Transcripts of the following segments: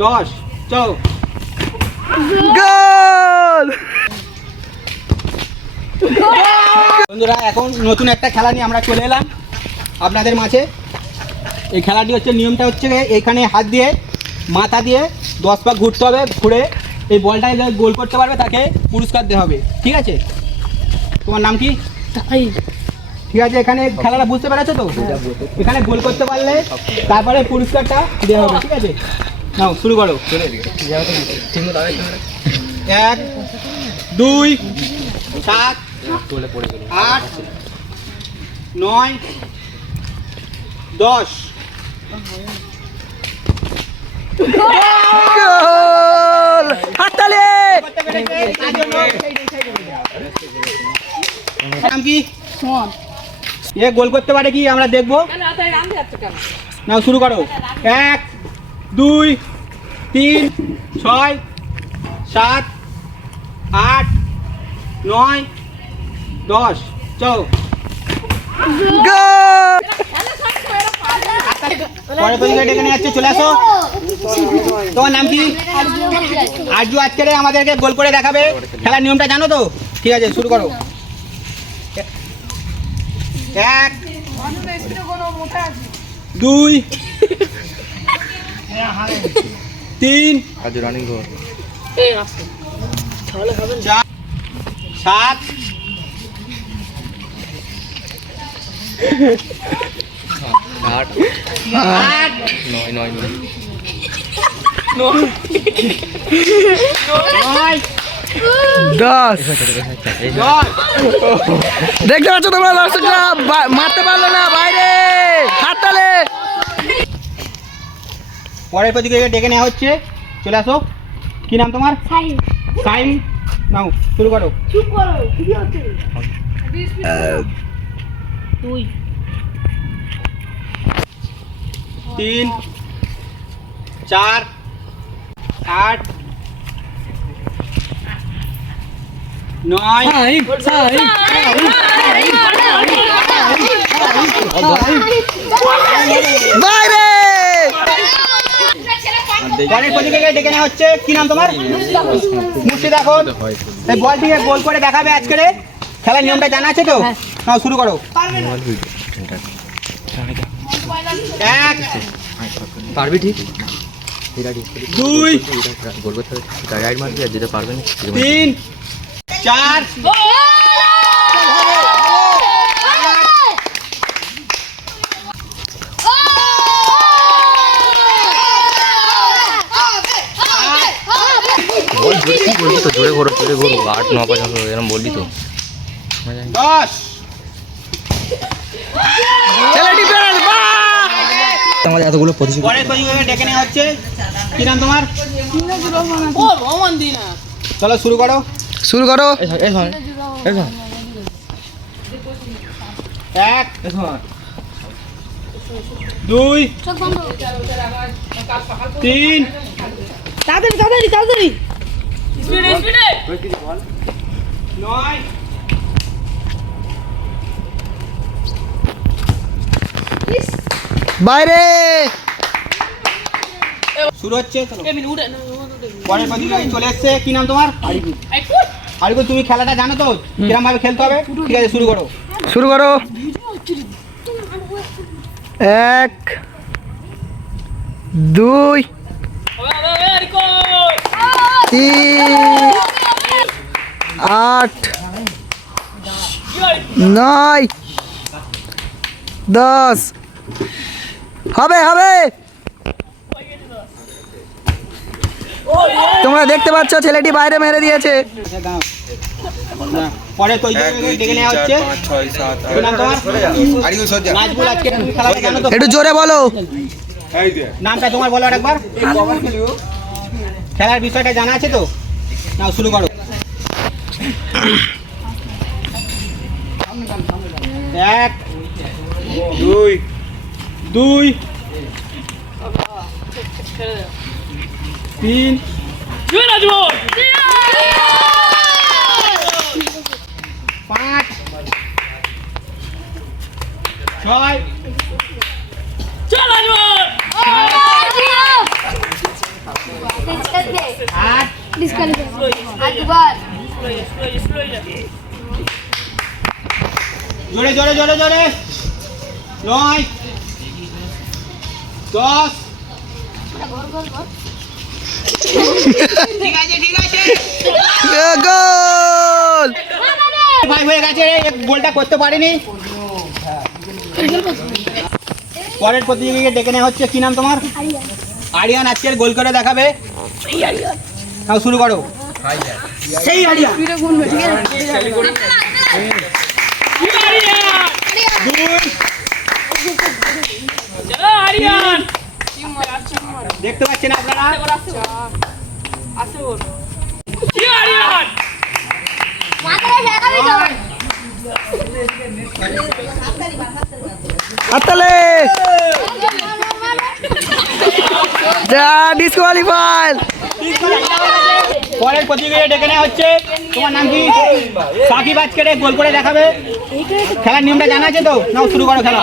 10 চল গোল। বন্ধুরা এখন নতুন একটা খেলা নিয়ে আমরা চলে এলাম আপনাদের মাঝে। এই খেলাটি হচ্ছে নিয়মটা হচ্ছে এইখানে হাত দিয়ে মাথা দিয়ে 10 পা ঘুরতে হবে, ঘুরে এই বলটা গোল করতে পারবে তাকে পুরস্কার দেওয়া হবে, ঠিক আছে? তোমার নাম কি? ঠিক আছে, এখানে খেলাটা বুঝতে পেরেছো তো? এখানে গোল করতে পারলে তারপরে পুরস্কারটা দেওয়া হবে, ঠিক আছে? নাও শুরু করো। 1 2 7 8 9 10 গোল। হাততালি। নাম কি? এ গোল করতে পারে কি আমরা দেখবো। নাও শুরু করো। 1 2 3 6 7 8 9 10 চল গোল। পরে পরিচয় ডেকে নিয়ে যাচ্ছে, চলে আসো। তোমার নাম কি? আরজু আজকে আমাদেরকে গোল করে দেখাবে। খেলার নিয়মটা জানো তো? ঠিক আছে, শুরু করো। 1 2 3 আজ রানিং গোল। 4 7 8 8 9 9 10। দেখতে পাচ্ছ তোমরা দর্শকরা, মারতে পারলো না, বাইরে। হাততালি। পরের প্রতিযোগীকে ডেকে নেওয়া হচ্ছে, চলে আসো। কি নাম তোমার? সাইম। নাও শুরু করো। 3 4 8 9 বাইরে। পরের প্রতিযোগীকে ডেকে নেওয়া হচ্ছে, কি নাম তোমার? মুর্শিদ। এখন এই বলটিকে গোল করে দেখাবে আজকে। খেলার নিয়মটা জানা আছে তো? নাও শুরু করো। 1 পারবি ঠিক? 2 গোল করতে হবে, রাইড মারবি আর যেতে পারবে না। 3 4 বলবি তো, জোরে ঘোরো, জোরে ঘোরো। 8 9 5 এরকম বলবি তো। 10 আমাদের এতগুলো প্রতিযোগী। পরের প্রতিযোগীকে ডেকে নেওয়া হচ্ছে, কি নাম তোমার? চলো শুরু করো। শুরু করো। 1 2 3 তাড়াতাড়ি 9 বাইরে। শুরু হচ্ছে, চলো। পরের প্রতিযোগী চলে এসছে, কি নাম তোমার? আরিকুল। তুমি খেলাটা জানো তো কিরকম ভাবে খেলতে হবে? ঠিক আছে, শুরু করো। শুরু করো। 1 2 3 8 9 10 হবে হবে। তোমরা দেখতে পাচ্ছ ছেলেটি বাইরে মেরে দিয়েছে। পরের প্রতিযোগীকে ডেকে নেওয়া হচ্ছে, কি নাম তোমার? নাজবুল। আজকে তুমি খেলাটা জানো তো? একটু জোরে বলো। নামটা তোমার বলো আরেকবার। খেলার বিষয়টা জানা আছে তো? নাও শুরু করো। 1 2 3 5 6 7 জোরে জোরে জোরে জোরে 9 10 ঠিক আছে ঠিক আছে গোল ভাই হয়ে গেছে রে, এক গোলটা করতে পারিনি। পরের প্রতিযোগীকে ডেকে নেওয়া হচ্ছে, কি নাম তোমার? আরিয়ান আজকের গোল করে দেখাবে। তাও শুরু করো। সেই আরিয়ান দেখতে পাচ্ছেন আপনারা? হাততালি যা ডিসকোয়ালিফাইড পরের প্রতিযোগীকে ডেকে নেওয়া হচ্ছে, তোমার নাম কি? সাকিব আজকের গোল করে দেখাবে। খেলার নিয়মটা জানা আছে তো? নাও শুরু করো খেলা।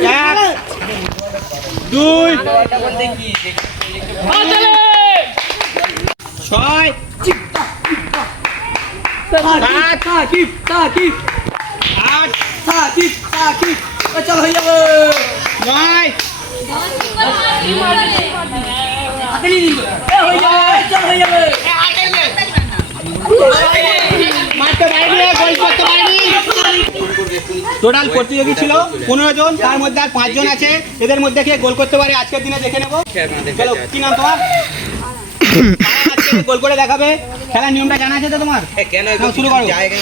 1 2 6 চলো হয়ে যাবে 9 টোটাল প্রতিযোগী ছিল 15 জন, তার মধ্যে আর 5 জন আছে। এদের মধ্যে কে গোল করতে পারে আজকের দিনে দেখে নেবো। চলো, কি নাম তোমার? আজকে গোল করে দেখাবে। খেলার নিয়মটা জানা আছে তো তোমার? নাও শুরু করো। 1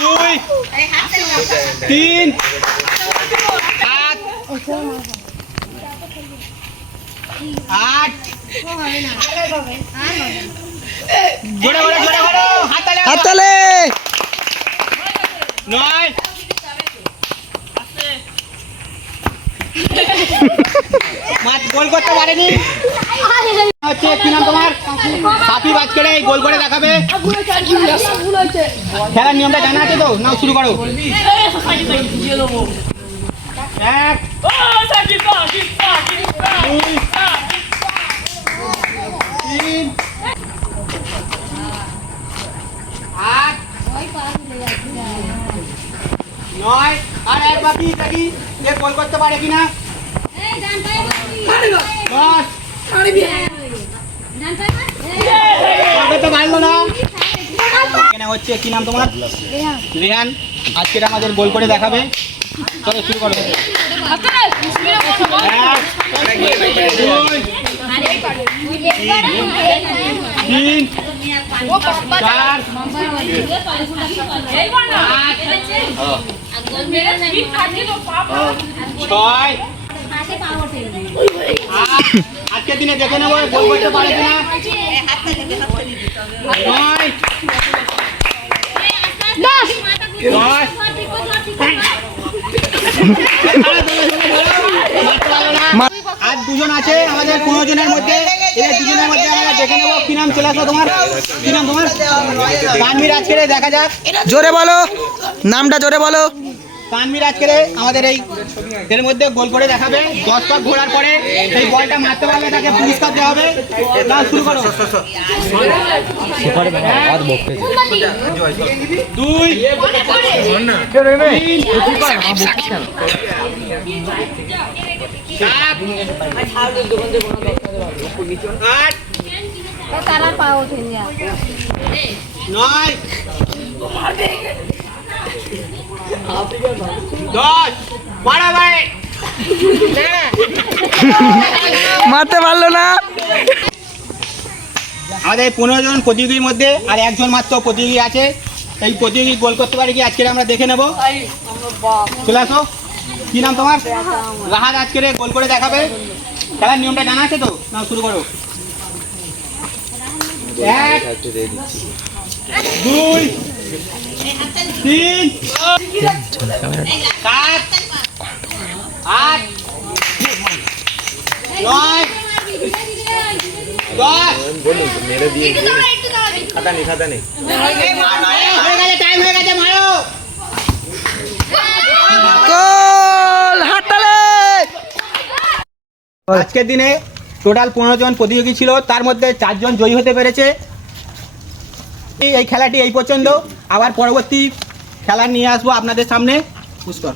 2 3 8 জোরে বলো জোরে বলো, হাততালি হাততালি 9 মাত গোল করতে পারেনি হচ্ছে, কি নাম তোমার? সাকিব আজকের এই গোল করে দেখাবে। খেলার নিয়মটা জানা আছে তো? নাও শুরু করো। 1 3 8 9 আর এক বাকি, দেখি যে গোল করতে পারে কিনা। 10 তো পারলো না। এখানে হচ্ছে, কি নাম তোমার? রেহান আজকের আমাদের গোল করে দেখাবে। চলো শুরু করো। 1 2 3 4 6 আজকের দিনে দেখে নেবো গোল করতে পারে কিনা। 9 আর 2 জন আছে আমাদের 15 জনের মধ্যে। এদের 2 জনের মধ্যে আমরা দেখে নেবো, কি নাম? চলে আসো তোমার, কি নাম তোমার? তানভীর আজকের দেখা যাক। জোরে বলো নামটা, জোরে বলো। তানভীর আজকের আমাদের এই এর মধ্যে গোল করে দেখাবে। 10 পাক ঘোরার পরে এই বলটা মারতে পারলে তাকে পুরস্কার দেওয়া হবে। নাও শুরু করো। 2 তারা পাও ঠেঙ্গা 9 10 মারা ভাই মারতে পারলো না। আমাদের 15 জন প্রতিযোগীর মধ্যে আর একজন মাত্র প্রতিযোগী আছে। এই প্রতিযোগী গোল করতে পারে কি আজকে আমরা দেখে নেব। চলে আসো, কি নাম তোমার? রাহাত আজকের গোল করে দেখাবে। খেলার নিয়মটা জানা আছে তো? নাও শুরু করো। 1 2 3 4 8 9 10 মেরে দিয়ে খাতা নেই টাইম হয়ে গেছে, মারো। গোল আজকের দিনে টোটাল 15 জন প্রতিযোগী ছিল, তার মধ্যে 4 জন জয়ী হতে পেরেছে। এই খেলাটি এই পর্যন্ত, আবার পরবর্তী খেলা নিয়ে আসবো আপনাদের সামনে। পুষ্কর